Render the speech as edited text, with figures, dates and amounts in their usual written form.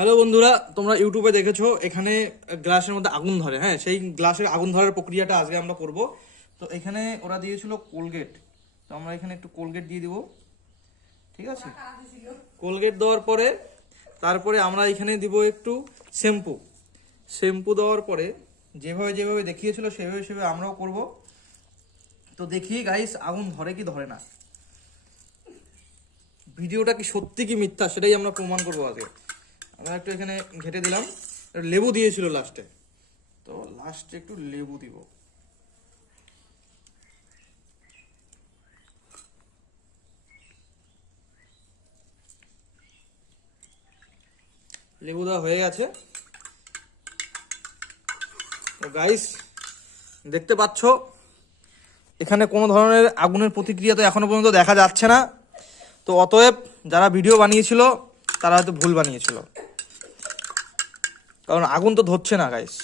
Hello বন্ধুরা, তোমরা ইউটিউবে দেখেছো এখানে গ্লাসের মধ্যে আগুন ধরে। হ্যাঁ, সেই গ্লাসের আগুন ধরার প্রক্রিয়াটা আজকে আমরা করব। তো এখানে ওরা দিয়েছিল কোলগেট, তো আমরা এখানে একটু কোলগেট দিয়ে দিব। ঠিক আছে, কোলগেট দেওয়ার পরে তারপরে আমরা এখানে দিব একটু শ্যাম্পু। শ্যাম্পু দেওয়ার পরে যেভাবে যেভাবে দেখিয়েছিল সেভাবে সেভাবে আমরাও করব। তো দেখি গাইস আগুন ধরে কি ধরে না, ভিডিওটা কি সত্যি কি মিথ্যা সেটাই আমরা প্রমাণ করবো আজকে। আমরা একটু এখানে ঘেটে দিলাম, লেবু দিয়েছিল লাস্টে, তো লাস্টে একটু লেবু দিব। লেবু দেওয়া হয়ে গেছে। তো গাইস দেখতে পাচ্ছ এখানে কোনো ধরনের আগুনের প্রতিক্রিয়া তো এখনো পর্যন্ত দেখা যাচ্ছে না। তো অতএব যারা ভিডিও বানিয়েছিল তারা হয়তো ভুল বানিয়েছিল, কারণ আগুন তো ধরছে না গাইস।